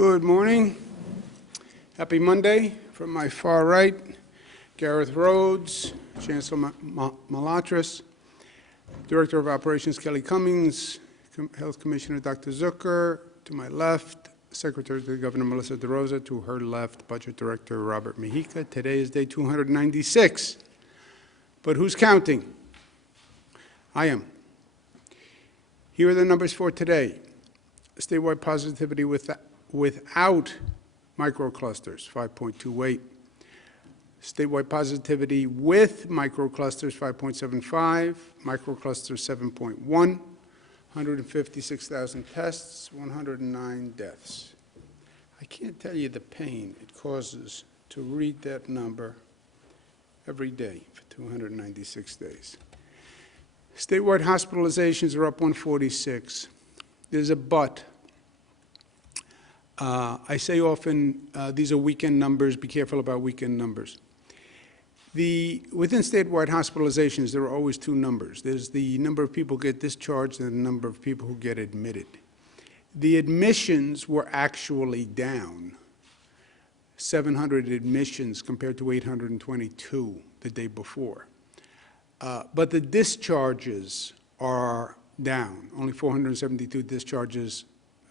Good morning. Happy Monday. From my far right, Gareth Rhodes, Chancellor Malatras, Director of Operations Kelly Cummings, Health Commissioner Dr. Zucker. To my left, Secretary to the Governor Melissa DeRosa. To her left, Budget Director Robert Mejica. Today is day 296. But who's counting? I am. Here are the numbers for today. Statewide positivity without microclusters, 5.28. Statewide positivity with microclusters, 5.75. Microclusters, 7.1. 156,000 tests, 109 deaths. I can't tell you the pain it causes to read that number every day for 296 days. Statewide hospitalizations are up 146. There's a but. I say often these are weekend numbers. Be careful about weekend numbers. Within statewide hospitalizations, there are always two numbers. There's the number of people who get discharged and the number of people who get admitted. The admissions were actually down, 700 admissions compared to 822 the day before. But the discharges are down, only 472 discharges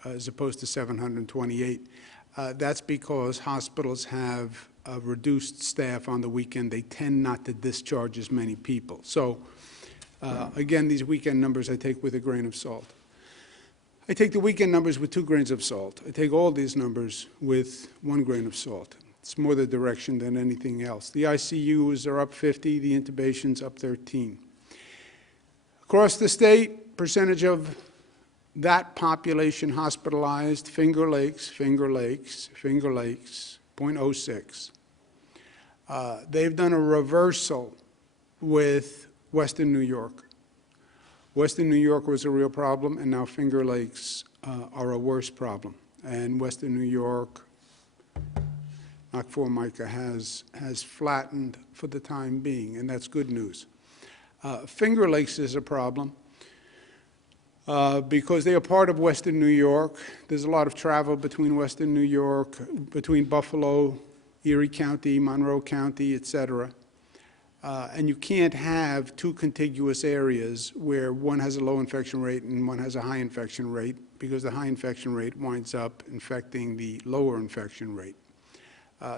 as opposed to 728. That's because hospitals have reduced staff on the weekend. They tend not to discharge as many people. So again, these weekend numbers I take with a grain of salt. I take the weekend numbers with 2 grains of salt. I take all these numbers with 1 grain of salt. It's more the direction than anything else. The ICUs are up 50, the intubations up 13. Across the state, percentage of that population hospitalized, Finger Lakes, 0.06. They've done a reversal with Western New York. Western New York was a real problem, and now Finger Lakes are a worse problem. And Western New York, knock for Micah, has flattened for the time being, and that's good news. Finger Lakes is a problem. Because they are part of Western New York. There's a lot of travel between Western New York, between Buffalo, Erie County, Monroe County, et cetera. And you can't have 2 contiguous areas where one has a low infection rate and one has a high infection rate, because the high infection rate winds up infecting the lower infection rate.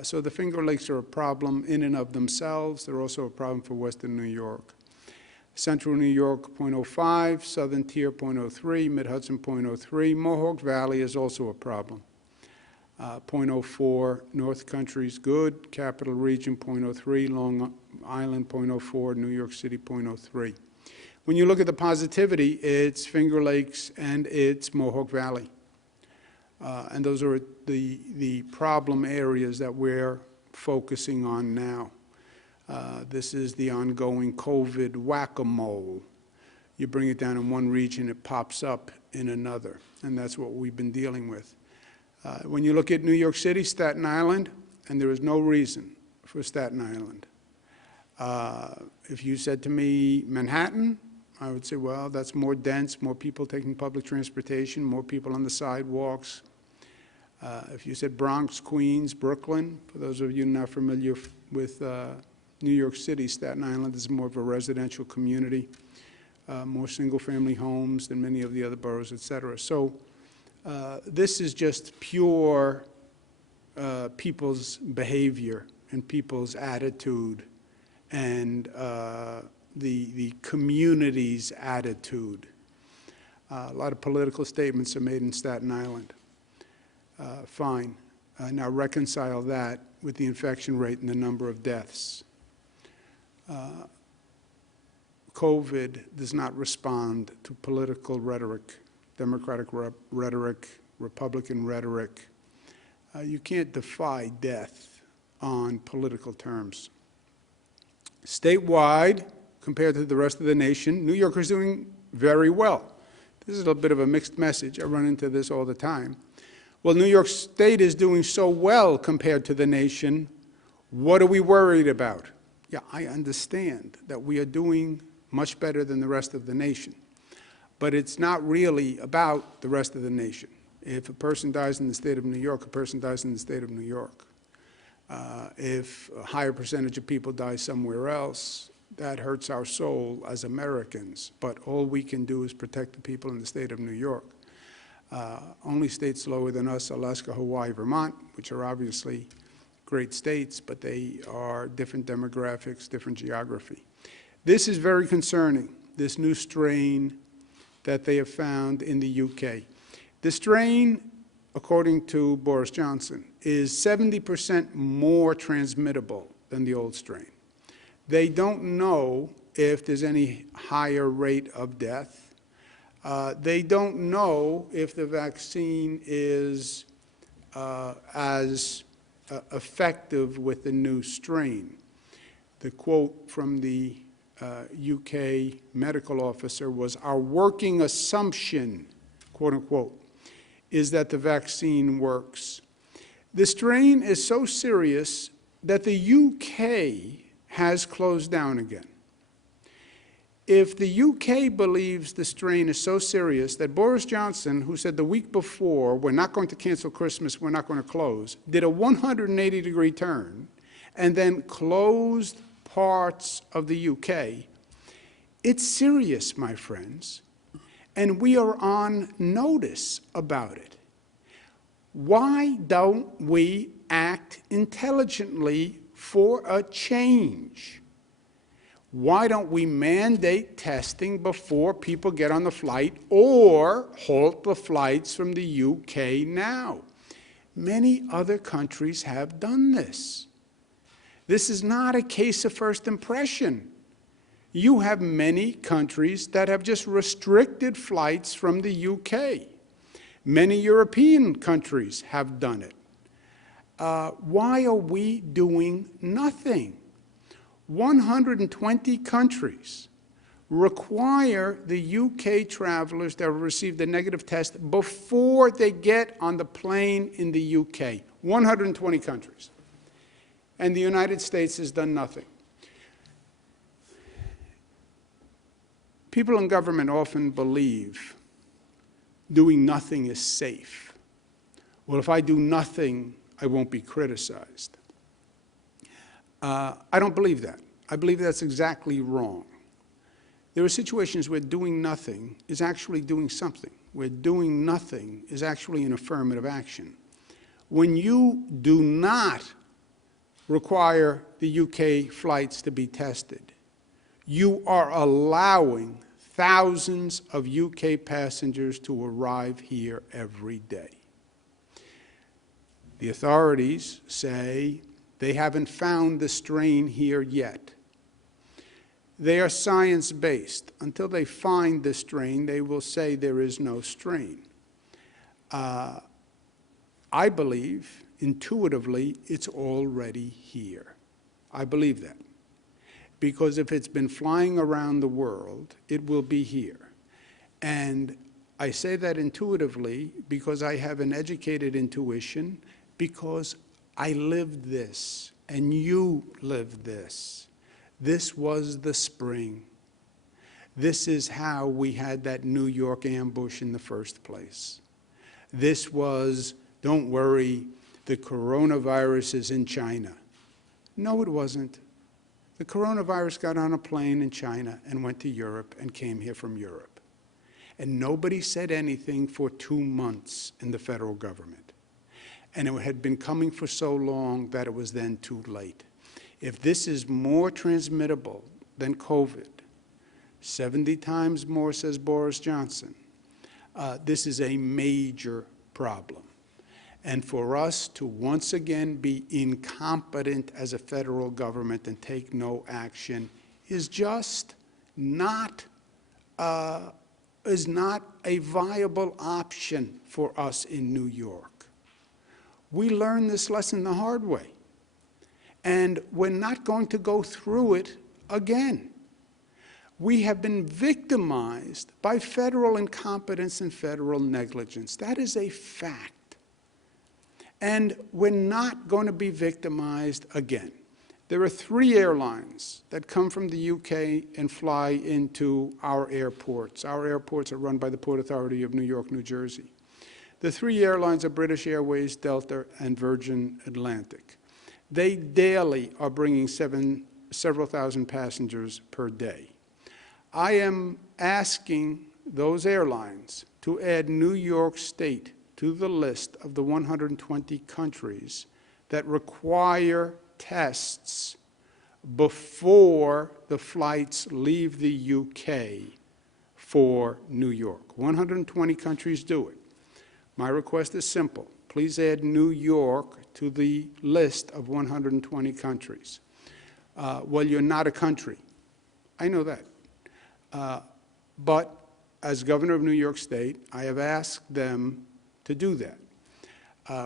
So the Finger Lakes are a problem in and of themselves. They're also a problem for Western New York. Central New York, 0.05, Southern Tier, 0.03, Mid-Hudson, 0.03. Mohawk Valley is also a problem. 0.04, North Country is good. Capital Region, 0.03, Long Island, 0.04, New York City, 0.03. When you look at the positivity, it's Finger Lakes and it's Mohawk Valley. And those are the problem areas that we're focusing on now. This is the ongoing COVID whack-a-mole. You bring it down in one region, it pops up in another, and that's what we've been dealing with. When you look at New York City, Staten Island, and there is no reason for Staten Island. If you said to me Manhattan, I would say, well, that's more dense, more people taking public transportation, more people on the sidewalks. If you said Bronx, Queens, Brooklyn, for those of you not familiar with New York City, Staten Island is more of a residential community, more single-family homes than many of the other boroughs, et cetera. So this is just pure people's behavior and people's attitude and the community's attitude. A lot of political statements are made in Staten Island. Fine. Now reconcile that with the infection rate and the number of deaths. COVID does not respond to political rhetoric, Democratic rhetoric, Republican rhetoric. You can't defy death on political terms. Statewide, compared to the rest of the nation, New York is doing very well. This is a bit of a mixed message. I run into this all the time. Well, New York State is doing so well compared to the nation. What are we worried about? Yeah, I understand that we are doing much better than the rest of the nation. But it's not really about the rest of the nation. If a person dies in the state of New York, a person dies in the state of New York. If a higher percentage of people die somewhere else, that hurts our soul as Americans. But all we can do is protect the people in the state of New York. Only states lower than us, Alaska, Hawaii, Vermont, which are obviously great states, but they are different demographics, different geography. This is very concerning, this new strain that they have found in the UK. The strain, according to Boris Johnson, is 70% more transmittable than the old strain. They don't know if there's any higher rate of death. They don't know if the vaccine is as effective with the new strain. The quote from the UK medical officer was, "Our working assumption, quote unquote, is that the vaccine works." The strain is so serious that the UK has closed down again. If the UK believes the strain is so serious that Boris Johnson, who said the week before, we're not going to cancel Christmas, we're not going to close, did a 180-degree turn and then closed parts of the UK, it's serious, my friends, and we are on notice about it. Why don't we act intelligently for a change? Why don't we mandate testing before people get on the flight or halt the flights from the UK now? Many other countries have done this. This is not a case of first impression. You have many countries that have just restricted flights from the UK. Many European countries have done it. Why are we doing nothing? 120 countries require the UK travelers that have received a negative test before they get on the plane in the UK. 120 countries. And the United States has done nothing. People in government often believe doing nothing is safe. Well, if I do nothing, I won't be criticized. I don't believe that. I believe that's exactly wrong. There are situations where doing nothing is actually doing something, where doing nothing is actually an affirmative action. When you do not require the UK flights to be tested, you are allowing thousands of UK passengers to arrive here every day. The authorities say they haven't found the strain here yet. They are science-based. Until they find the strain, they will say there is no strain. I believe, intuitively, it's already here. I believe that. Because if it's been flying around the world, it will be here. And I say that intuitively because I have an educated intuition, because I lived this, and you lived this. This was the spring. This is how we had that New York ambush in the first place. This was, don't worry, the coronavirus is in China. No, it wasn't. The coronavirus got on a plane in China and went to Europe and came here from Europe. And nobody said anything for 2 months in the federal government. And it had been coming for so long that it was then too late. If this is more transmittable than COVID, 70 times more, says Boris Johnson, this is a major problem. And for us to once again be incompetent as a federal government and take no action is just not a viable option for us in New York. We learned this lesson the hard way, and we're not going to go through it again. We have been victimized by federal incompetence and federal negligence. That is a fact. And we're not going to be victimized again. There are 3 airlines that come from the UK and fly into our airports. Our airports are run by the Port Authority of New York, New Jersey. The three airlines are British Airways, Delta, and Virgin Atlantic. They daily are bringing several thousand passengers per day. I am asking those airlines to add New York State to the list of the 120 countries that require tests before the flights leave the UK for New York. 120 countries do it. My request is simple. Please add New York to the list of 120 countries. Well, you're not a country. I know that. But as governor of New York State, I have asked them to do that.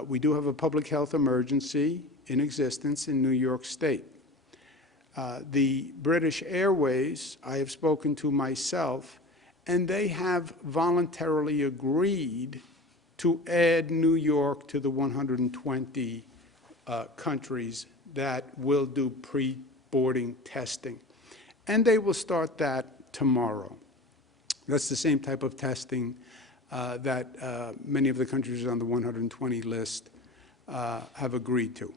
We do have a public health emergency in existence in New York State. The British Airways, I have spoken to myself, and they have voluntarily agreed to add New York to the 120 countries that will do pre-boarding testing. And they will start that tomorrow. That's the same type of testing that many of the countries on the 120 list have agreed to.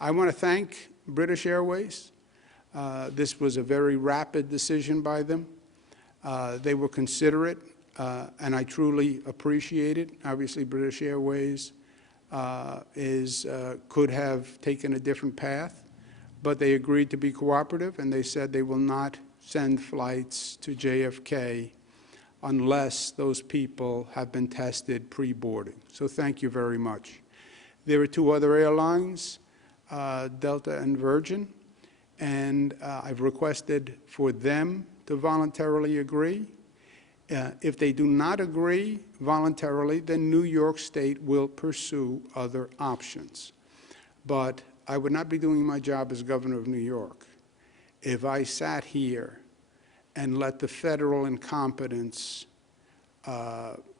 I want to thank British Airways. This was a very rapid decision by them. They were considerate, and I truly appreciate it. Obviously, British Airways could have taken a different path, but they agreed to be cooperative, and they said they will not send flights to JFK unless those people have been tested pre-boarding. So thank you very much. There are two other airlines, Delta and Virgin, and I've requested for them to voluntarily agree. If they do not agree voluntarily, then New York State will pursue other options. But I would not be doing my job as governor of New York if I sat here and let the federal incompetence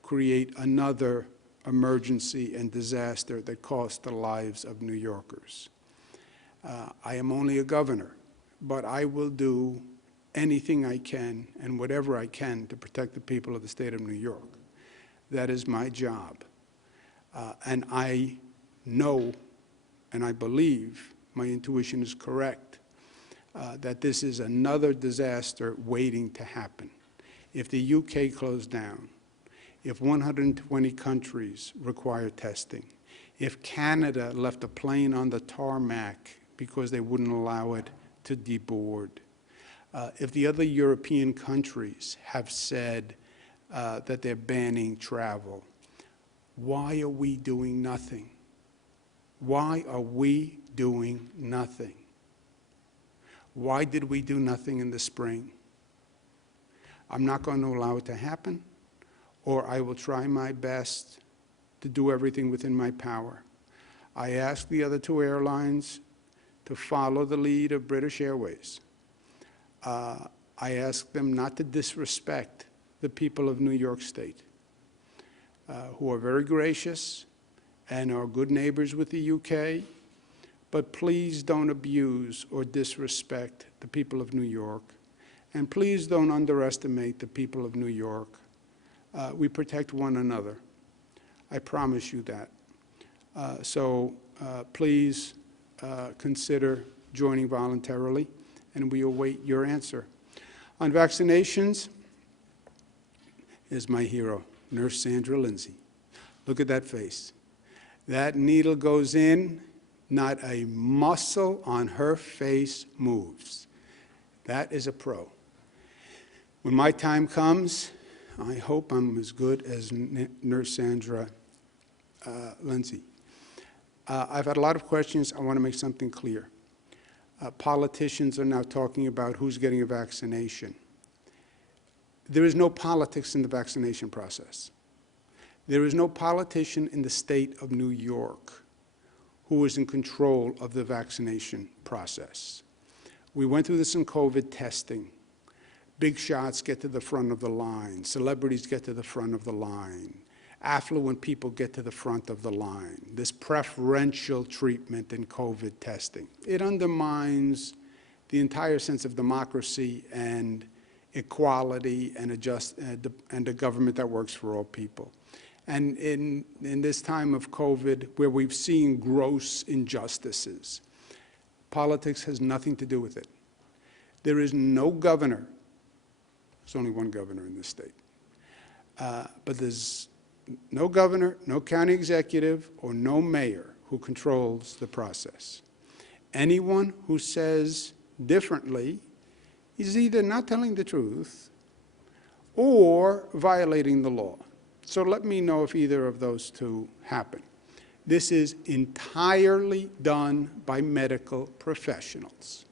create another emergency and disaster that cost the lives of New Yorkers. I am only a governor, but I will do anything I can and whatever I can to protect the people of the state of New York. That is my job. And I know and I believe my intuition is correct, that this is another disaster waiting to happen. If the UK closed down, if 120 countries require testing, if Canada left a plane on the tarmac because they wouldn't allow it to deboard, if the other European countries have said that they're banning travel, why are we doing nothing? Why are we doing nothing? Why did we do nothing in the spring? I'm not going to allow it to happen, or I will try my best to do everything within my power. I asked the other two airlines to follow the lead of British Airways. I asked them not to disrespect the people of New York State, who are very gracious and are good neighbors with the UK, but please don't abuse or disrespect the people of New York, and please don't underestimate the people of New York. We protect one another. I promise you that. So please consider joining voluntarily, and we await your answer. On vaccinations, is my hero, Nurse Sandra Lindsay. Look at that face. That needle goes in, not a muscle on her face moves. That is a pro. When my time comes, I hope I'm as good as Nurse Sandra Lindsay. I've had a lot of questions. I want to make something clear. Politicians are now talking about who's getting a vaccination. There is no politics in the vaccination process. There is no politician in the state of New York who is in control of the vaccination process. We went through this in COVID testing. Big shots get to the front of the line. Celebrities get to the front of the line. Affluent people get to the front of the line. This preferential treatment in COVID testing. It undermines the entire sense of democracy and equality and a government that works for all people. And in this time of COVID, where we've seen gross injustices, politics has nothing to do with it. There is no governor. There's only one governor in this state. But there's no governor, no county executive, or no mayor who controls the process. Anyone who says differently is either not telling the truth or violating the law. So let me know if either of those two happen. This is entirely done by medical professionals.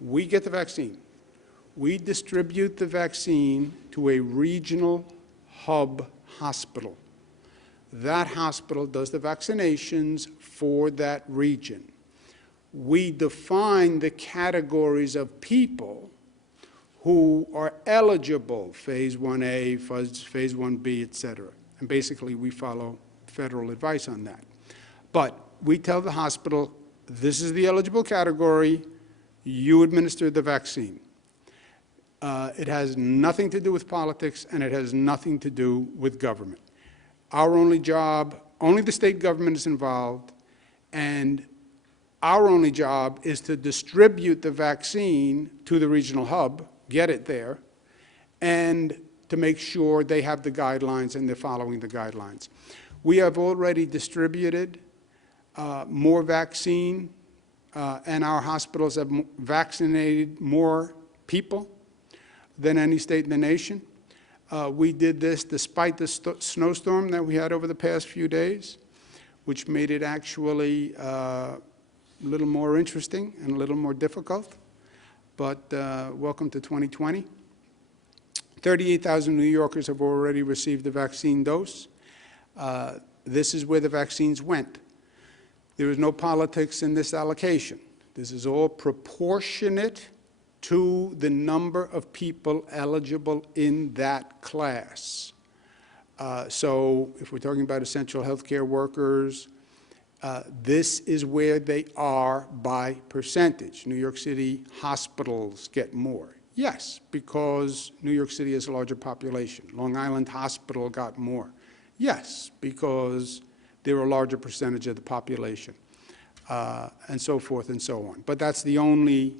We get the vaccine. We distribute the vaccine to a regional hub hospital. That hospital does the vaccinations for that region. We define the categories of people who are eligible, phase 1A, phase 1B, et cetera. And basically, we follow federal advice on that. But we tell the hospital, this is the eligible category, you administer the vaccine. It has nothing to do with politics, and it has nothing to do with government. Our only job, only the state government is involved, and our only job is to distribute the vaccine to the regional hub, get it there, and to make sure they have the guidelines and they're following the guidelines. We have already distributed more vaccine, and our hospitals have vaccinated more people than any state in the nation. We did this despite the snowstorm that we had over the past few days, which made it actually a little more interesting and a little more difficult. But welcome to 2020. 38,000 New Yorkers have already received the vaccine dose. This is where the vaccines went. There is no politics in this allocation. This is all proportionate to the number of people eligible in that class. So if we're talking about essential healthcare workers, this is where they are by percentage. New York City hospitals get more. Yes, because New York City has a larger population. Long Island Hospital got more. Yes, because they're a larger percentage of the population, and so forth and so on. But that's the only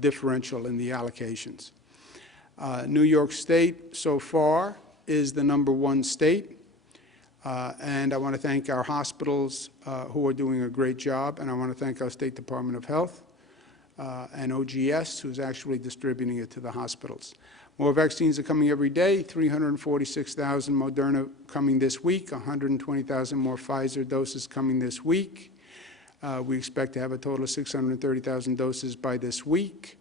differential in the allocations. New York State, so far, is the #1 state. And I want to thank our hospitals who are doing a great job, and I want to thank our State Department of Health and OGS, who's actually distributing it to the hospitals. More vaccines are coming every day, 346,000 Moderna coming this week, 120,000 more Pfizer doses coming this week. We expect to have a total of 630,000 doses by this week.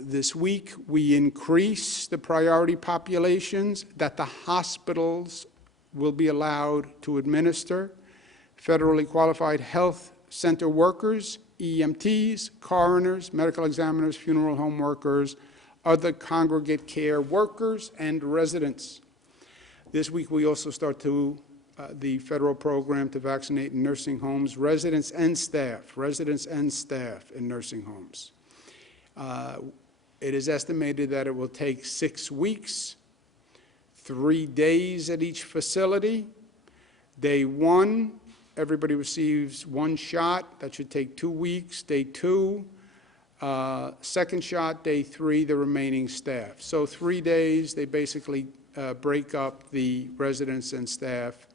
This week, we increase the priority populations that the hospitals will be allowed to administer. Federally qualified health center workers, EMTs, coroners, medical examiners, funeral home workers, other congregate care workers, and residents. This week, we also start the federal program to vaccinate in nursing homes, residents and staff in nursing homes. It is estimated that it will take 6 weeks, 3 days at each facility. Day 1, everybody receives 1 shot. That should take 2 weeks. Day 2, second shot. Day 3, the remaining staff. So 3 days, they basically break up the residents and staff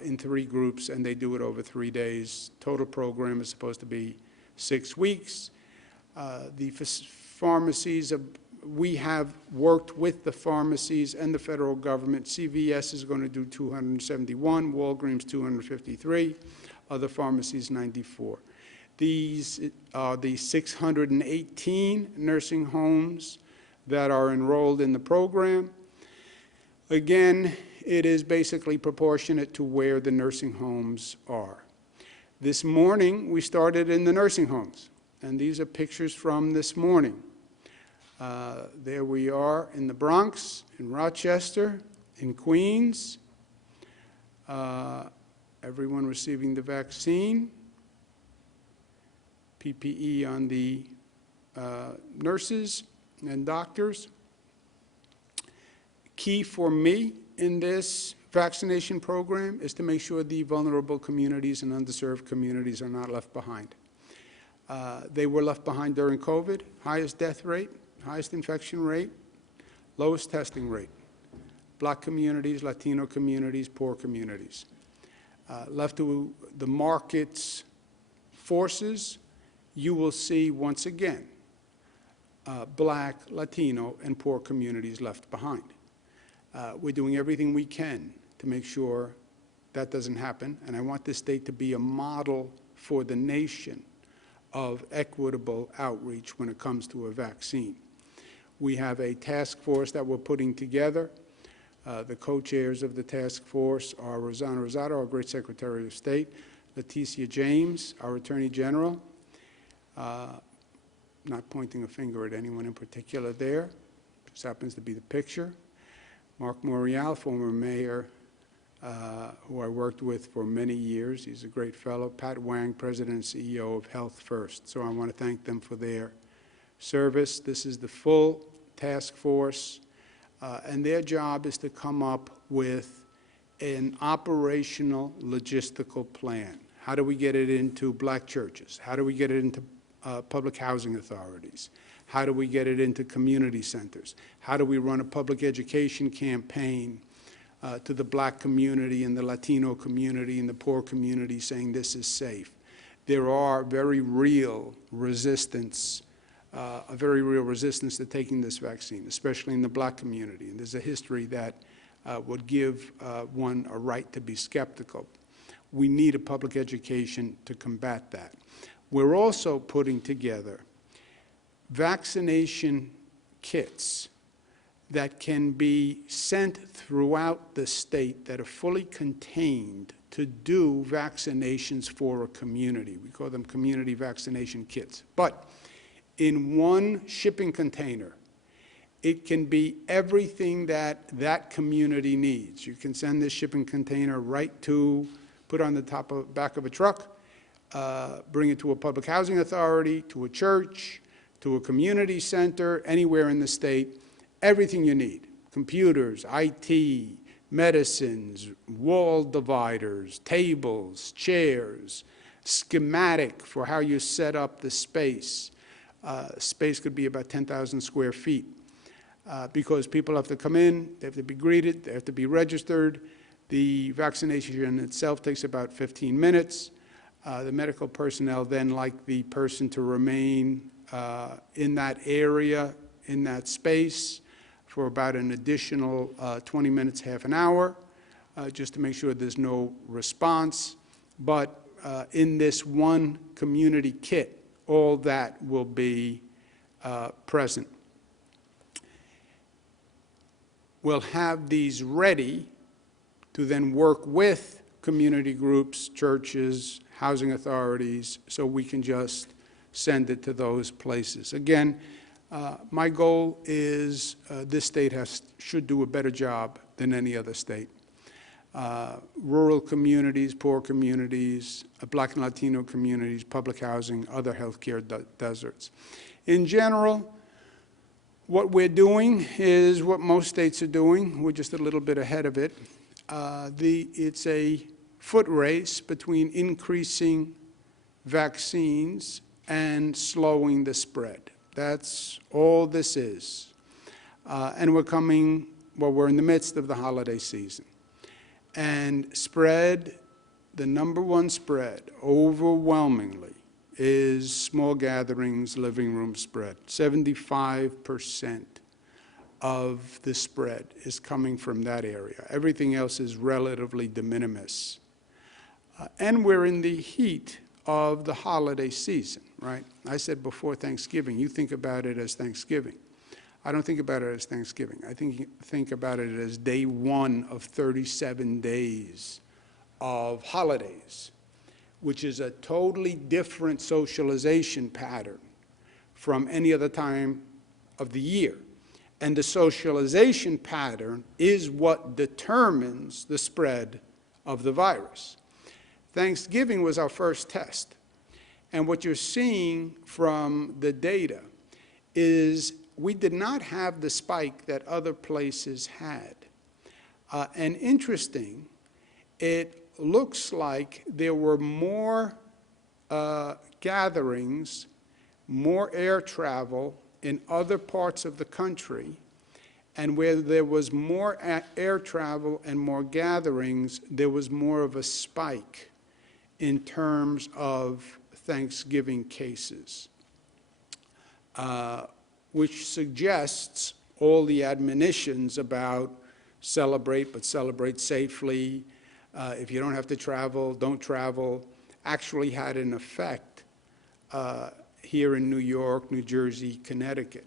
in 3 groups, and they do it over 3 days. Total program is supposed to be 6 weeks. The pharmacies, we have worked with the pharmacies and the federal government. CVS is going to do 271, Walgreens 253, other pharmacies 94. These are the 618 nursing homes that are enrolled in the program. Again, it is basically proportionate to where the nursing homes are. This morning, we started in the nursing homes, and these are pictures from this morning. There we are in the Bronx, in Rochester, in Queens. Everyone receiving the vaccine. PPE on the nurses and doctors. Key for me in this, vaccination program is to make sure the vulnerable communities and underserved communities are not left behind. They were left behind during COVID, highest death rate, highest infection rate, lowest testing rate. Black communities, Latino communities, poor communities. Left to the market's forces, you will see once again Black, Latino, and poor communities left behind. We're doing everything we can to make sure that doesn't happen, and I want this state to be a model for the nation of equitable outreach when it comes to a vaccine. We have a task force that we're putting together. The co-chairs of the task force are Rosanna Rosado, our great Secretary of State, Leticia James, our Attorney General, not pointing a finger at anyone in particular there, just happens to be the picture, Mark Morial, former mayor, who I worked with for many years. He's a great fellow. Pat Wang, President and CEO of Health First. So I want to thank them for their service. This is the full task force, and their job is to come up with an operational logistical plan. How do we get it into Black churches? How do we get it into public housing authorities? How do we get it into community centers? How do we run a public education campaign to the Black community and the Latino community and the poor community saying this is safe? There are very real resistance, a very real resistance to taking this vaccine, especially in the Black community. And there's a history that would give one a right to be skeptical. We need a public education to combat that. We're also putting together vaccination kits that can be sent throughout the state that are fully contained to do vaccinations for a community. We call them community vaccination kits. But in one shipping container, it can be everything that that community needs. You can send this shipping container right to, put on the back of a truck, bring it to a public housing authority, to a church, to a community center, anywhere in the state, everything you need, computers, IT, medicines, wall dividers, tables, chairs, schematic for how you set up the space. Space could be about 10,000 square feet because people have to come in, they have to be greeted, they have to be registered. The vaccination itself takes about 15 minutes. The medical personnel then like the person to remain in that area, in that space, for about an additional 20 minutes, half an hour, just to make sure there's no response. But in this one community kit, all that will be present. We'll have these ready to then work with community groups, churches, housing authorities, so we can just send it to those places. Again, my goal is this state should do a better job than any other state. Rural communities, poor communities, Black and Latino communities, public housing, other healthcare deserts. In general, what we're doing is what most states are doing. We're just a little bit ahead of it. It's a foot race between increasing vaccines and slowing the spread. That's all this is. And we're in the midst of the holiday season. And spread, the number one spread, overwhelmingly, is small gatherings, living room spread. 75% of the spread is coming from that area. Everything else is relatively de minimis. And we're in the heat of the holiday season, right? I said before Thanksgiving, you think about it as Thanksgiving. I don't think about it as Thanksgiving. I think about it as day one of 37 days of holidays, which is a totally different socialization pattern from any other time of the year. And the socialization pattern is what determines the spread of the virus. Thanksgiving was our first test. And what you're seeing from the data is we did not have the spike that other places had. And interesting, it looks like there were more gatherings, more air travel in other parts of the country, and where there was more air travel and more gatherings, there was more of a spike in terms of Thanksgiving cases, which suggests all the admonitions about celebrate, but celebrate safely. If you don't have to travel, don't travel, actually had an effect here in New York, New Jersey, Connecticut.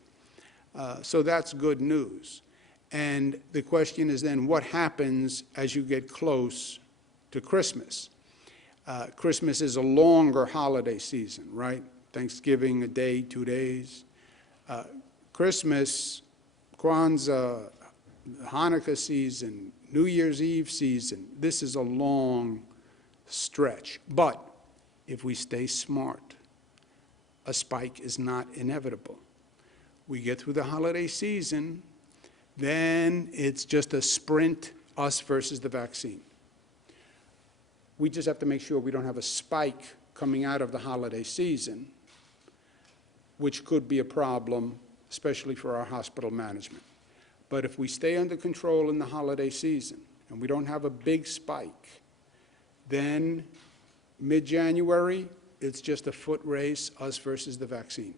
So that's good news. And the question is then, what happens as you get close to Christmas? Christmas is a longer holiday season, right? Thanksgiving, a day, 2 days. Christmas, Kwanzaa, Hanukkah season, New Year's Eve season, this is a long stretch. But if we stay smart, a spike is not inevitable. We get through the holiday season, then it's just a sprint, us versus the vaccine. We just have to make sure we don't have a spike coming out of the holiday season, which could be a problem, especially for our hospital management. But if we stay under control in the holiday season and we don't have a big spike, then mid-January, it's just a foot race, us versus the vaccine.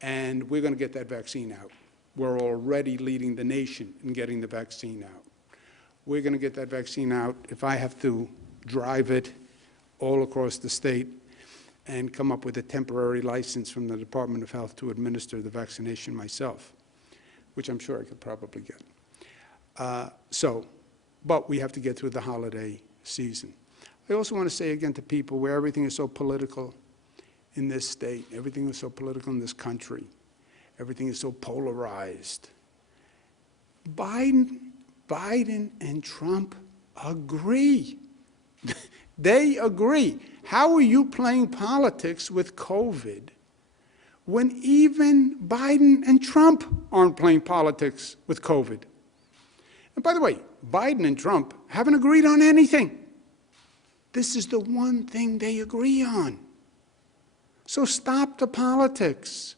And we're going to get that vaccine out. We're already leading the nation in getting the vaccine out. We're going to get that vaccine out if I have to drive it all across the state and come up with a temporary license from the Department of Health to administer the vaccination myself, which I'm sure I could probably get. But we have to get through the holiday season. I also want to say again to people where everything is so political in this state, everything is so political in this country, everything is so polarized. Biden and Trump agree. They agree. How are you playing politics with COVID when even Biden and Trump aren't playing politics with COVID? And by the way, Biden and Trump haven't agreed on anything. This is the one thing they agree on. So stop the politics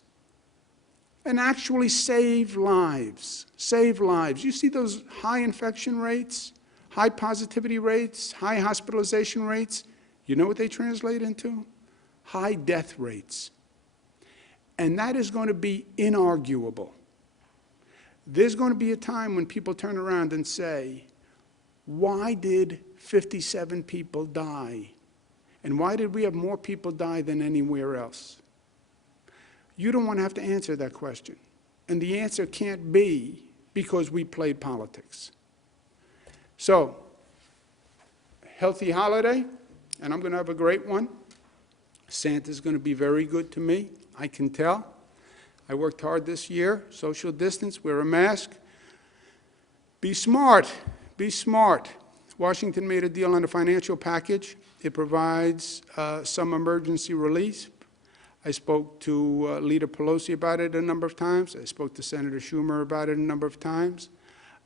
and actually save lives. Save lives. You see those high infection rates, high positivity rates, high hospitalization rates? You know what they translate into? High death rates. And that is going to be inarguable. There's going to be a time when people turn around and say, why did 57 people die? And why did we have more people die than anywhere else? You don't want to have to answer that question. And the answer can't be because we played politics. So, healthy holiday, and I'm going to have a great one. Santa's going to be very good to me, I can tell. I worked hard this year, social distance, wear a mask. Be smart, be smart. Washington made a deal on a financial package. It provides some emergency relief. I spoke to Leader Pelosi about it a number of times. I spoke to Senator Schumer about it a number of times.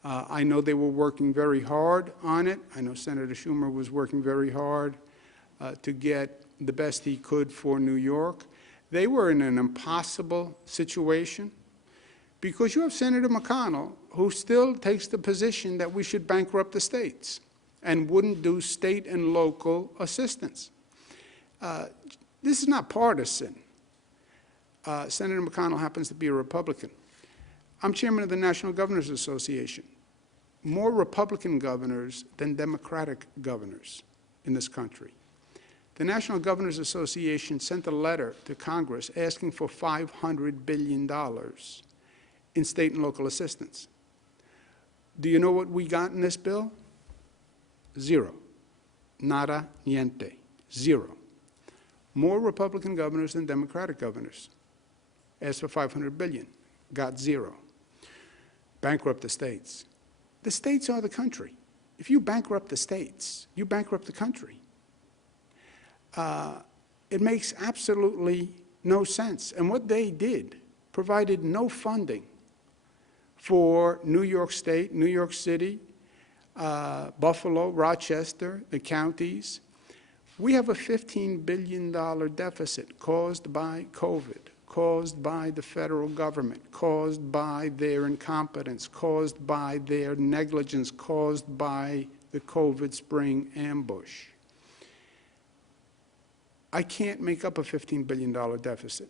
I know they were working very hard on it. I know Senator Schumer was working very hard to get the best he could for New York. They were in an impossible situation because you have Senator McConnell, who still takes the position that we should bankrupt the states and wouldn't do state and local assistance. This is not partisan. Senator McConnell happens to be a Republican. I'm chairman of the National Governors Association. More Republican governors than Democratic governors in this country. The National Governors Association sent a letter to Congress asking for $500 billion in state and local assistance. Do you know what we got in this bill? Zero. Nada, niente. Zero. More Republican governors than Democratic governors asked for $500 billion, got zero. Bankrupt the states. The states are the country. If you bankrupt the states, you bankrupt the country. It makes absolutely no sense. And what they did provided no funding for New York State, New York City, Buffalo, Rochester, the counties. We have a $15 billion deficit caused by COVID, caused by the federal government, caused by their incompetence, caused by their negligence, caused by the COVID spring ambush. I can't make up a $15 billion deficit.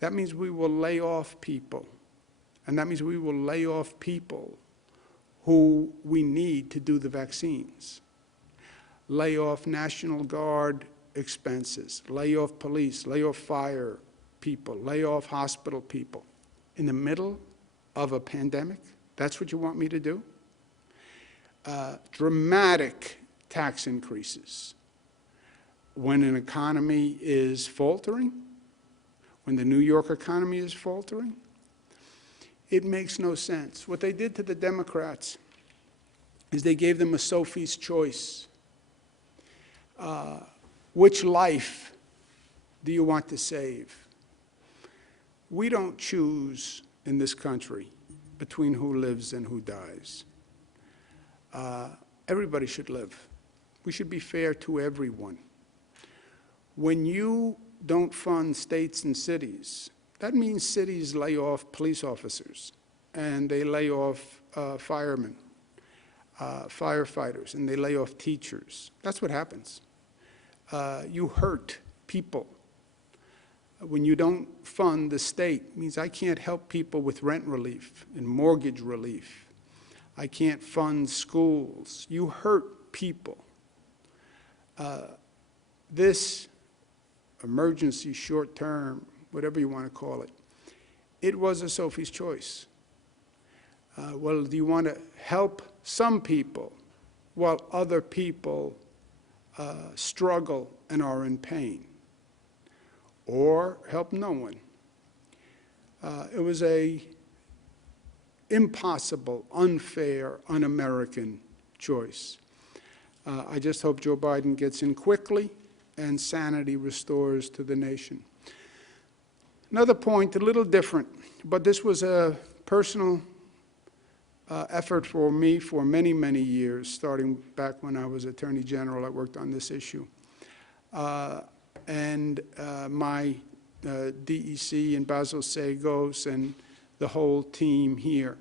That means we will lay off people, and that means we will lay off people who we need to do the vaccines. Lay off National Guard expenses, lay off police, lay off fire people, lay off hospital people. In the middle of a pandemic, that's what you want me to do? Dramatic tax increases. When an economy is faltering, when the New York economy is faltering, it makes no sense. What they did to the Democrats is they gave them a Sophie's choice. Which life do you want to save? We don't choose in this country between who lives and who dies. Everybody should live. We should be fair to everyone. When you don't fund states and cities, that means cities lay off police officers, and they lay off firemen, firefighters, and they lay off teachers. That's what happens. You hurt people. When you don't fund the state, it means I can't help people with rent relief and mortgage relief. I can't fund schools. You hurt people. This emergency, short-term, whatever you want to call it, it was a Sophie's choice. Well, do you want to help some people while other people struggle and are in pain? Or help no one? It was a impossible, unfair, un-American choice. I just hope Joe Biden gets in quickly and sanity restores to the nation. Another point, a little different, but this was a personal effort for me for many, many years, starting back when I was Attorney General. I worked on this issue. My DEC and Basil Sagos and the whole team here.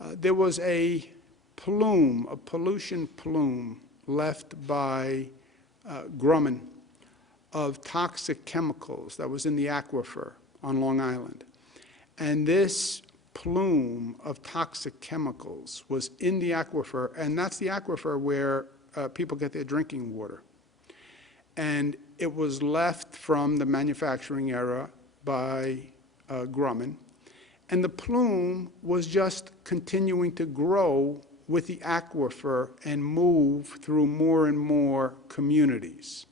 There was a plume, a pollution plume left by Grumman of toxic chemicals that was in the aquifer on Long Island. And this plume of toxic chemicals was in the aquifer, and that's the aquifer where people get their drinking water. And it was left from the manufacturing era by Grumman. And the plume was just continuing to grow with the aquifer and move through more and more communities.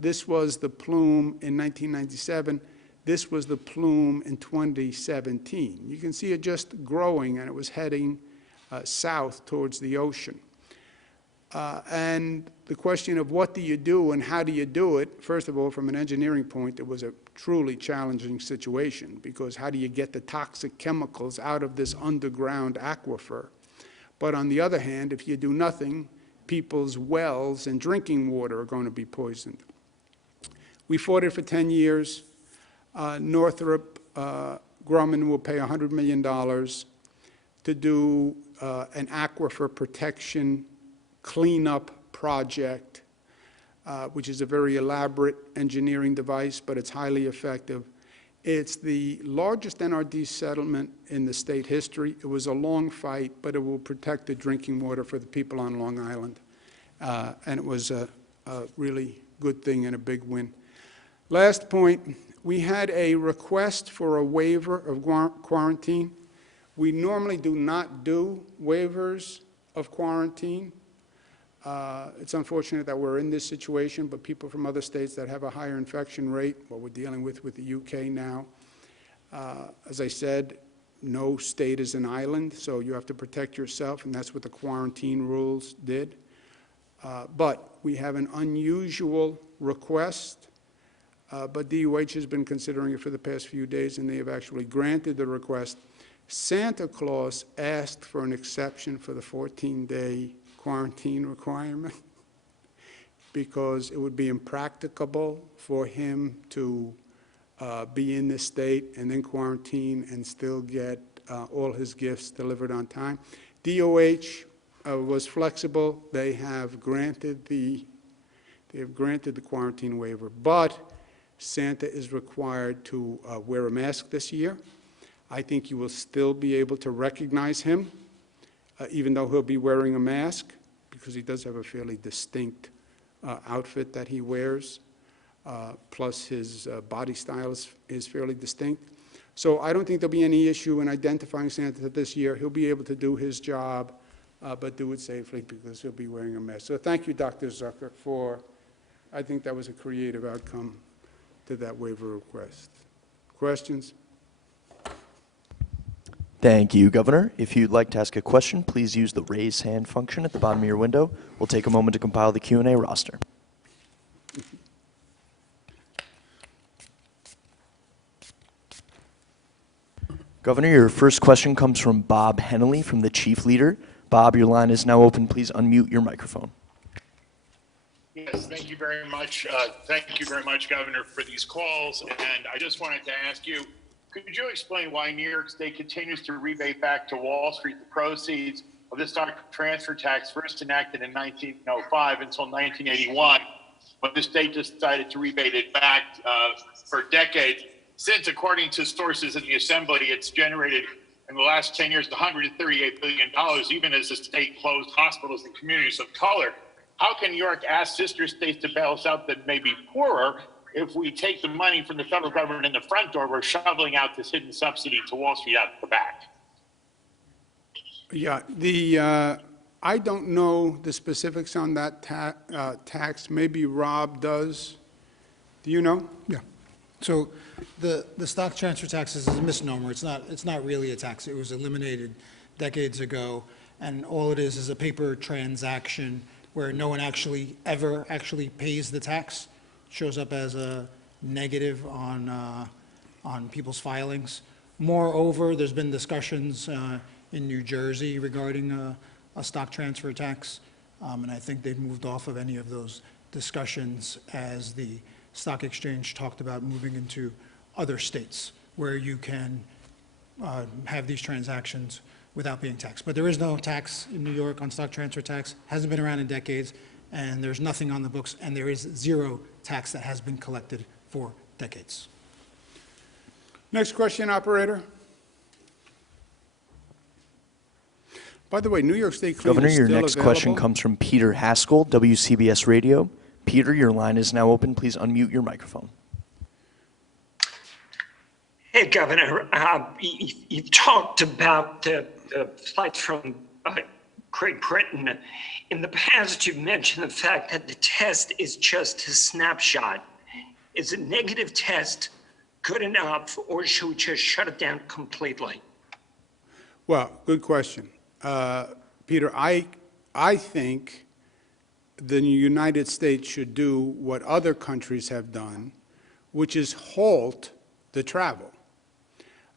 This was the plume in 1997. This was the plume in 2017. You can see it just growing, and it was heading south towards the ocean. And the question of what do you do and how do you do it, first of all, from an engineering point, it was a truly challenging situation, because how do you get the toxic chemicals out of this underground aquifer? But on the other hand, if you do nothing, people's wells and drinking water are going to be poisoned. We fought it for 10 years. Northrop Grumman will pay $100 million to do an aquifer protection cleanup project, which is a very elaborate engineering device, but it's highly effective. It's the largest NRD settlement in the state history. It was a long fight, but it will protect the drinking water for the people on Long Island. And it was a really good thing and a big win. Last point, we had a request for a waiver of quarantine. We normally do not do waivers of quarantine. It's unfortunate that we're in this situation, but people from other states that have a higher infection rate, what we're dealing with the UK now, as I said, no state is an island, so you have to protect yourself, and that's what the quarantine rules did. But we have an unusual request, but DOH has been considering it for the past few days, and they have actually granted the request, Santa Claus asked for an exception for the 14-day quarantine requirement because it would be impracticable for him to be in this state and then quarantine and still get all his gifts delivered on time. DOH was flexible. They have granted the quarantine waiver, but Santa is required to wear a mask this year. I think you will still be able to recognize him, even though he'll be wearing a mask, because he does have a fairly distinct outfit that he wears, plus his body style is fairly distinct. So I don't think there'll be any issue in identifying Santa this year. He'll be able to do his job, but do it safely because he'll be wearing a mask. So thank you, Dr. Zucker, I think that was a creative outcome to that waiver request. Questions? Thank you, Governor. If you'd like to ask a question, please use the raise hand function at the bottom of your window. We'll take a moment to compile the Q&A roster. Governor, your first question comes from Bob Hennelly from the Chief Leader. Bob, your line is now open. Please unmute your microphone. Yes, thank you very much. Thank you very much, Governor, for these calls. And I just wanted to ask you, could you explain why New York State continues to rebate back to Wall Street the proceeds of the stock transfer tax first enacted in 1905 until 1981, when the state decided to rebate it back for decades? Since, according to sources in the Assembly, it's generated in the last 10 years $138 billion, even as the state closed hospitals and communities of color. How can New York ask sister states to bail us out that may be poorer if we take the money from the federal government in the front door? We're shoveling out this hidden subsidy to Wall Street out the back. Yeah, I don't know the specifics on that tax. Maybe Rob does. Do you know? Yeah. So the stock transfer tax is a misnomer. It's not really a tax. It was eliminated decades ago, and all it is a paper transaction where no one ever actually pays the tax. It shows up as a negative on people's filings. Moreover, there's been discussions in New Jersey regarding a stock transfer tax, and I think they've moved off of any of those discussions as the stock exchange talked about moving into other states where you can have these transactions without being taxed. But there is no tax in New York on stock transfer tax, hasn't been around in decades, and there's nothing on the books, and there is zero tax that has been collected for decades. Next question, operator. By the way, New York State Clean Governor, is your still next available. question comes from Peter Haskell, WCBS Radio. Peter, your line is now open. Please unmute your microphone. Hey, Governor, you've talked about the flights from Great Britain. In the past, you've mentioned the fact that the test is just a snapshot. Is a negative test good enough, or should we just shut it down completely? Well, good question. Peter, I think the United States should do what other countries have done, which is halt the travel.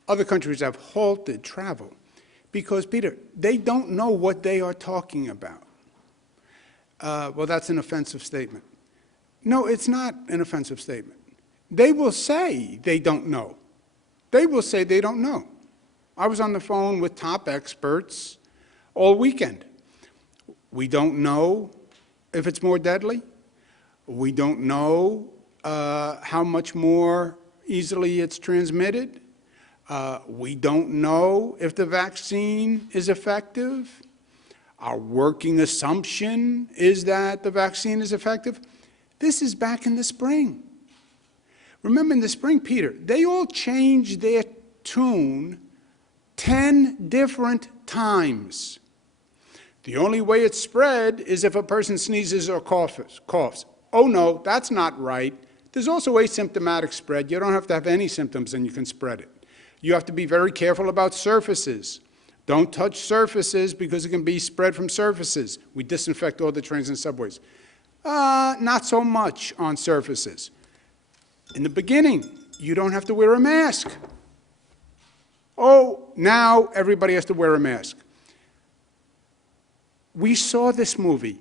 Other countries have halted travel because, Peter, they don't know what they are talking about. Well, that's an offensive statement. No, it's not an offensive statement. They will say they don't know. They will say they don't know. I was on the phone with top experts all weekend. We don't know if it's more deadly. We don't know how much more easily it's transmitted. We don't know if the vaccine is effective. Our working assumption is that the vaccine is effective. This is back in the spring. Remember in the spring, Peter, they all changed their tune 10 different times. The only way it's spread is if a person sneezes or coughs. Oh no, that's not right. There's also asymptomatic spread. You don't have to have any symptoms and you can spread it. You have to be very careful about surfaces. Don't touch surfaces because it can be spread from surfaces. We disinfect all the trains and subways. Not so much on surfaces. In the beginning, you don't have to wear a mask. Oh, now everybody has to wear a mask. We saw this movie.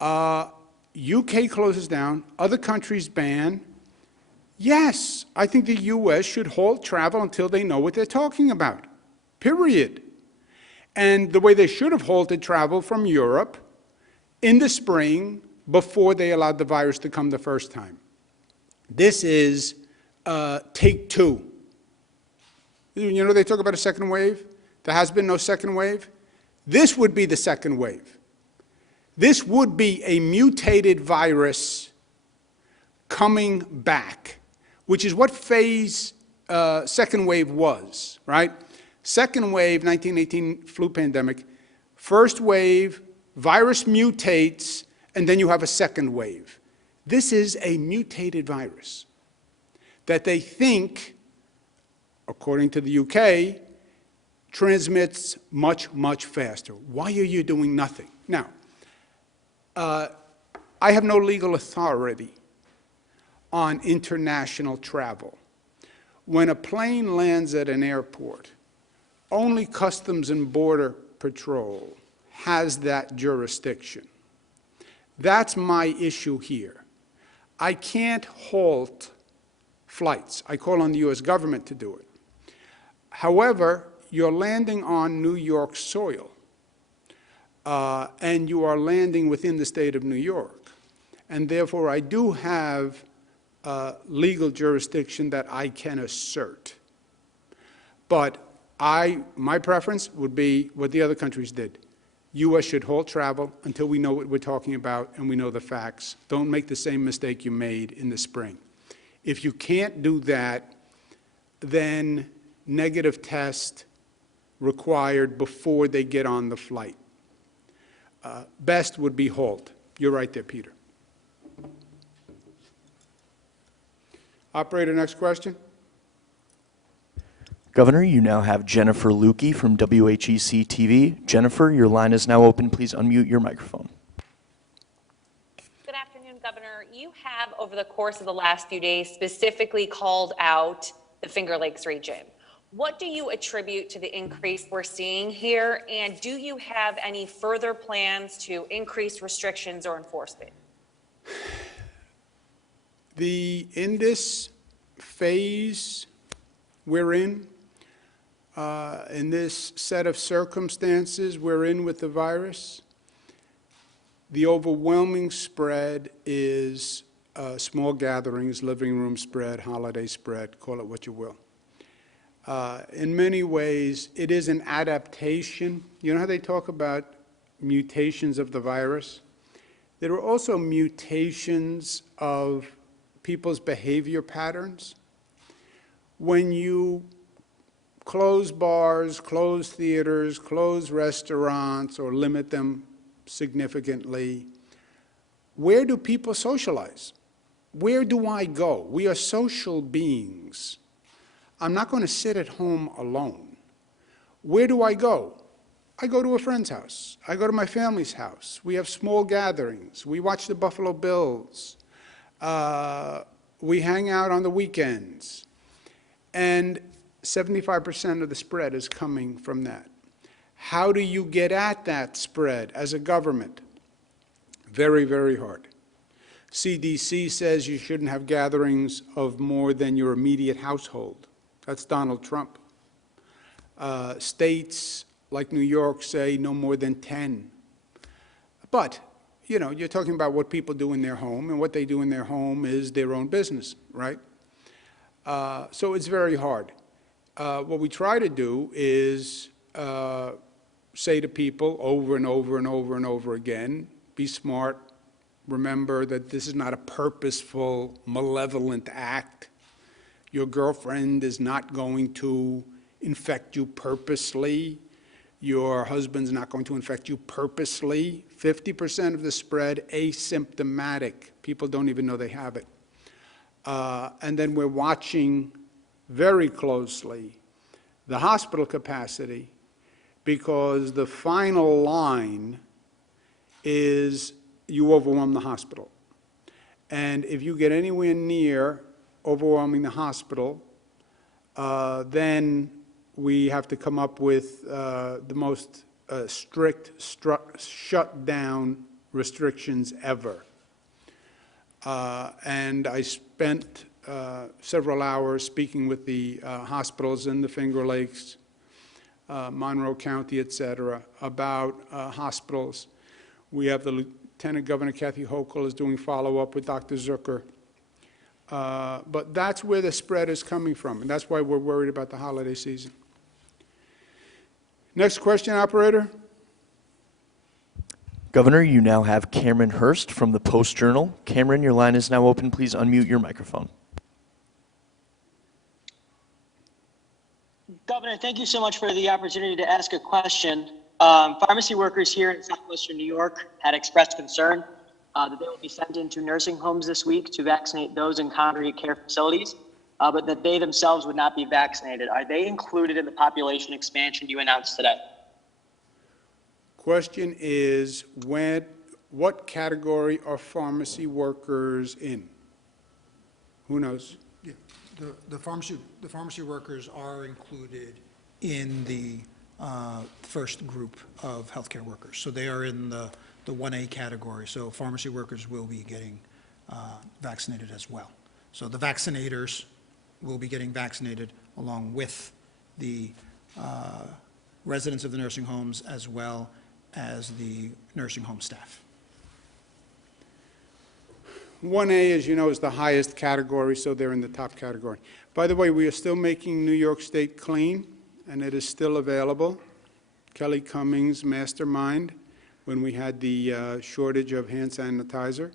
UK closes down, other countries ban. Yes, I think the US should halt travel until they know what they're talking about, period. And the way they should have halted travel from Europe in the spring before they allowed the virus to come the first time. This is take two. You know, they talk about a second wave. There has been no second wave. This would be the second wave. This would be a mutated virus coming back, which is what phase second wave was, right? Second wave, 1918 flu pandemic. First wave, virus mutates, and then you have a second wave. This is a mutated virus that they think, according to the UK, transmits much, much faster. Why are you doing nothing? Now, I have no legal authority on international travel. When a plane lands at an airport, only Customs and Border Patrol has that jurisdiction. That's my issue here. I can't halt flights. I call on the US government to do it. However, you're landing on New York soil, and you are landing within the state of New York. And therefore, I do have legal jurisdiction that I can assert. But my preference would be what the other countries did. U.S. should halt travel until we know what we're talking about and we know the facts. Don't make the same mistake you made in the spring. If you can't do that, then negative test required before they get on the flight. Best would be halt. You're right there, Peter. Operator, next question. Governor, you now have Jennifer Lukey from WHEC TV. Jennifer, your line is now open. Please unmute your microphone. Good afternoon, Governor. You have, over the course of the last few days, specifically called out the Finger Lakes region. What do you attribute to the increase we're seeing here? And do you have any further plans to increase restrictions or enforcement? In this phase we're in this set of circumstances we're in with the virus, the overwhelming spread is small gatherings, living room spread, holiday spread, call it what you will. In many ways, it is an adaptation. You know how they talk about mutations of the virus? There are also mutations of people's behavior patterns. When you close bars, close theaters, close restaurants, or limit them significantly, where do people socialize? Where do I go? We are social beings. I'm not going to sit at home alone. Where do I go? I go to a friend's house. I go to my family's house. We have small gatherings. We watch the Buffalo Bills. We hang out on the weekends. And 75% of the spread is coming from that. How do you get at that spread as a government? Very, very hard. CDC says you shouldn't have gatherings of more than your immediate household. That's Donald Trump. States like New York say no more than 10. But, you know, you're talking about what people do in their home, and what they do in their home is their own business, right? So it's very hard. What we try to do is say to people over and over and over and over again, be smart, remember that this is not a purposeful, malevolent act. Your girlfriend is not going to infect you purposely. Your husband's not going to infect you purposely. 50% of the spread asymptomatic. People don't even know they have it. And then we're watching very closely the hospital capacity, because the final line is you overwhelm the hospital. And if you get anywhere near overwhelming the hospital, then we have to come up with the most strict shutdown restrictions ever. And I spent several hours speaking with the hospitals in the Finger Lakes, Monroe County, et cetera, about hospitals. We have the Lieutenant Governor Kathy Hochul is doing follow-up with Dr. Zucker. But that's where the spread is coming from, and that's why we're worried about the holiday season. Next question, operator. Governor, you now have Cameron Hurst from the Post-Journal. Cameron, your line is now open. Please unmute your microphone. Governor, thank you so much for the opportunity to ask a question. Pharmacy workers here in southwestern New York had expressed concern that they will be sent into nursing homes this week to vaccinate those in congregate care facilities, but that they themselves would not be vaccinated. Are they included in the population expansion you announced today? Question is, what category are pharmacy workers in? Who knows? Yeah, the pharmacy workers are included in the first group of healthcare workers. So they are in the 1A category. So pharmacy workers will be getting vaccinated as well. So the vaccinators will be getting vaccinated along with the residents of the nursing homes as well as the nursing home staff. 1A, as you know, is the highest category, so they're in the top category. By the way, we are still making New York State clean, and it is still available. Kelly Cummings' mastermind when we had the shortage of hand sanitizer.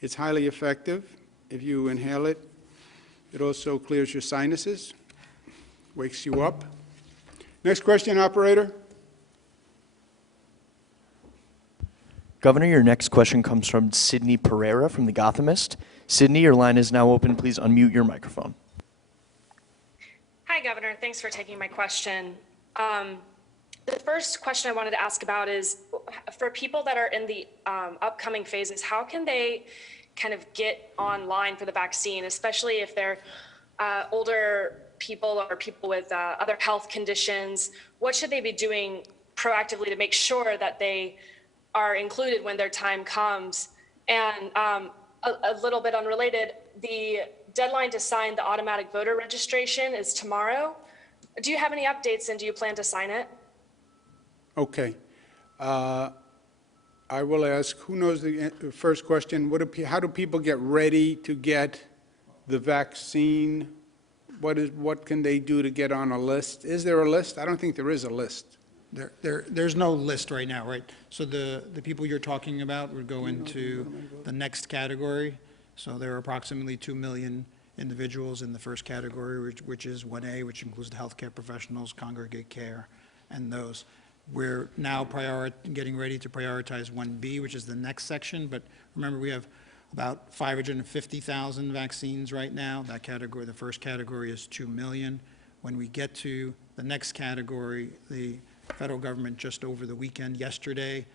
It's highly effective. If you inhale it, it also clears your sinuses, wakes you up. Next question, operator. Governor, your next question comes from Sydney Pereira from The Gothamist. Sydney, your line is now open. Please unmute your microphone. Hi, Governor. Thanks for taking my question. The first question I wanted to ask about is, for people that are in the upcoming phases, how can they kind of get online for the vaccine, especially if they're older people or people with other health conditions? What should they be doing proactively to make sure that they are included when their time comes? And a little bit unrelated, the deadline to sign the automatic voter registration is tomorrow. Do you have any updates, and do you plan to sign it? Okay. I will ask, who knows the first question? How do people get ready to get the vaccine? What can they do to get on a list? Is there a list? I don't think there is a list. There's no list right now, right? So the people you're talking about would go into the next category. So there are approximately 2 million individuals in the first category, which is 1A, which includes the healthcare professionals, congregate care, and those. We're now getting ready to prioritize 1B, which is the next section. But remember, we have about 550,000 vaccines right now. That category, the first category, is 2 million. When we get to the next category, the federal government just over the weekend yesterday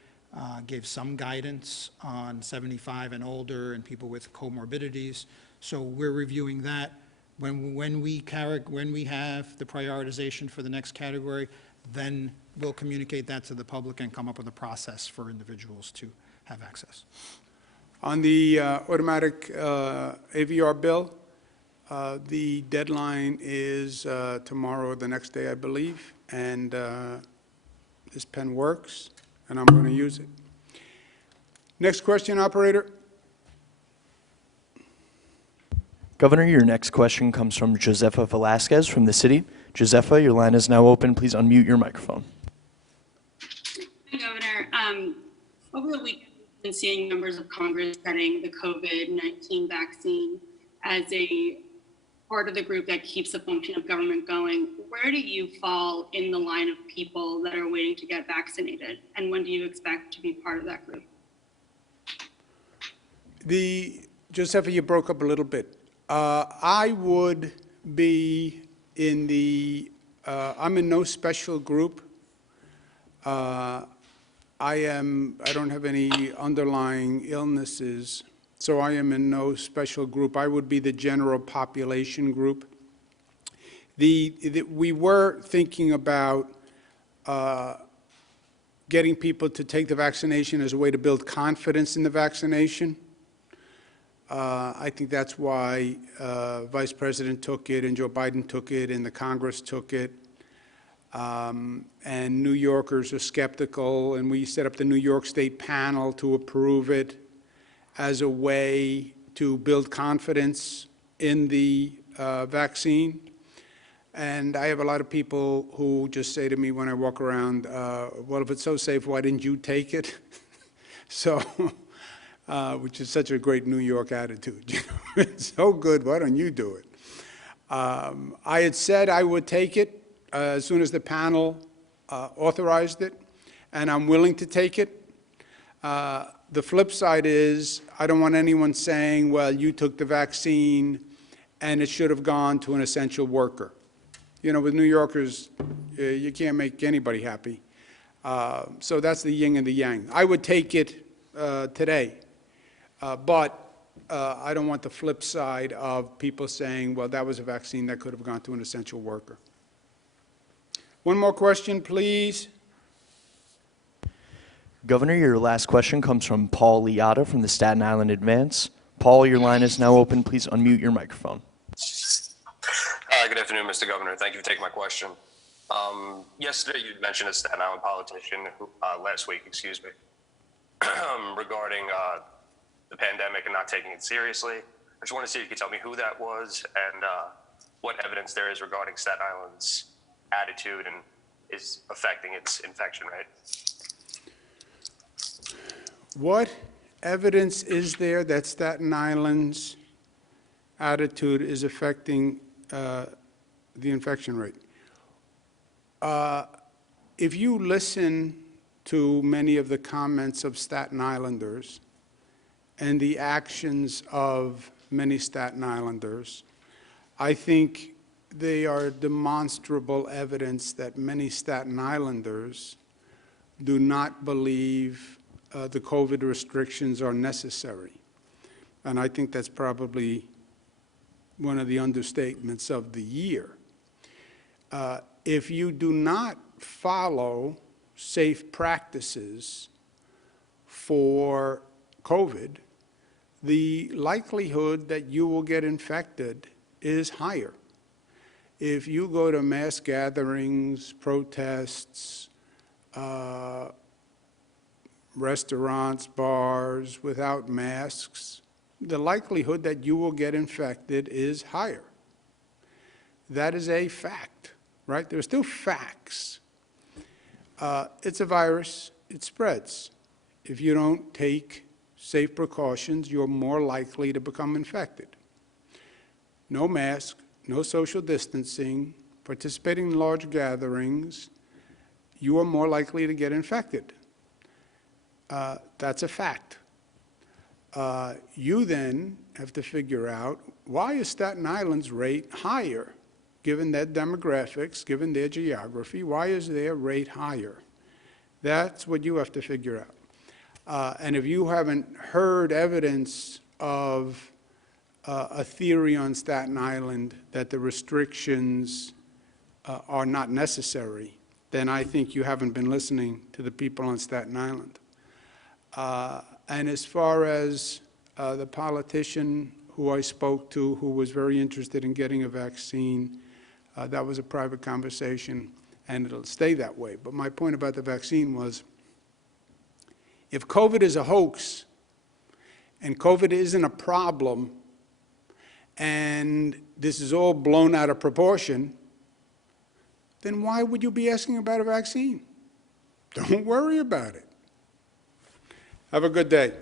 gave some guidance on 75 and older and people with comorbidities. So we're reviewing that. When we have the prioritization for the next category, then we'll communicate that to the public and come up with a process for individuals to have access. On the automatic AVR bill, the deadline is tomorrow or the next day, I believe, and this pen works, and I'm going to use it. Next question, operator. Governor, your next question comes from Josefa Velasquez from the city. Josefa, your line is now open. Please unmute your microphone. Hi, Governor. Over the weekend, we've been seeing members of Congress setting the COVID-19 vaccine as a part of the group that keeps the function of government going. Where do you fall in the line of people that are waiting to get vaccinated? And when do you expect to be part of that group? Josefa, you broke up a little bit. I would be in the, I'm in no special group. I don't have any underlying illnesses, so I am in no special group. I would be the general population group. We were thinking about getting people to take the vaccination as a way to build confidence in the vaccination. I think that's why Vice President took it, and Joe Biden took it, and the Congress took it. And New Yorkers are skeptical, and we set up the New York State panel to approve it as a way to build confidence in the vaccine. And I have a lot of people who just say to me when I walk around, well, if it's so safe, why didn't you take it? So, which is such a great New York attitude. You know? It's so good, why don't you do it? I had said I would take it as soon as the panel authorized it, and I'm willing to take it. The flip side is I don't want anyone saying, well, you took the vaccine and it should have gone to an essential worker. You know, with New Yorkers, you can't make anybody happy. So that's the yin and the yang. I would take it today, but I don't want the flip side of people saying, well, that was a vaccine that could have gone to an essential worker. One more question, please. Governor, your last question comes from Paul Liotta from the Staten Island Advance. Paul, your line is now open. Please unmute your microphone. Good afternoon, Mr. Governor. Thank you for taking my question. Yesterday, you mentioned a Staten Island politician, last week, excuse me, regarding the pandemic and not taking it seriously. I just want to see if you could tell me who that was and what evidence there is regarding Staten Island's attitude and is affecting its infection rate. What evidence is there that Staten Island's attitude is affecting the infection rate? If you listen to many of the comments of Staten Islanders and the actions of many Staten Islanders, I think they are demonstrable evidence that many Staten Islanders do not believe the COVID restrictions are necessary. And I think that's probably one of the understatements of the year. If you do not follow safe practices for COVID, the likelihood that you will get infected is higher. If you go to mass gatherings, protests, restaurants, bars without masks, the likelihood that you will get infected is higher. That is a fact, right? There are still facts. It's a virus, it spreads. If you don't take safe precautions, you're more likely to become infected. No mask, no social distancing, participating in large gatherings, you are more likely to get infected. That's a fact. You then have to figure out, why is Staten Island's rate higher? Given their demographics, given their geography, why is their rate higher? That's what you have to figure out. And if you haven't heard evidence of a theory on Staten Island that the restrictions are not necessary, then I think you haven't been listening to the people on Staten Island. And as far as the politician who I spoke to, who was very interested in getting a vaccine, that was a private conversation, and it'll stay that way. But my point about the vaccine was, if COVID is a hoax, and COVID isn't a problem, and this is all blown out of proportion, then why would you be asking about a vaccine? Don't worry about it. Have a good day.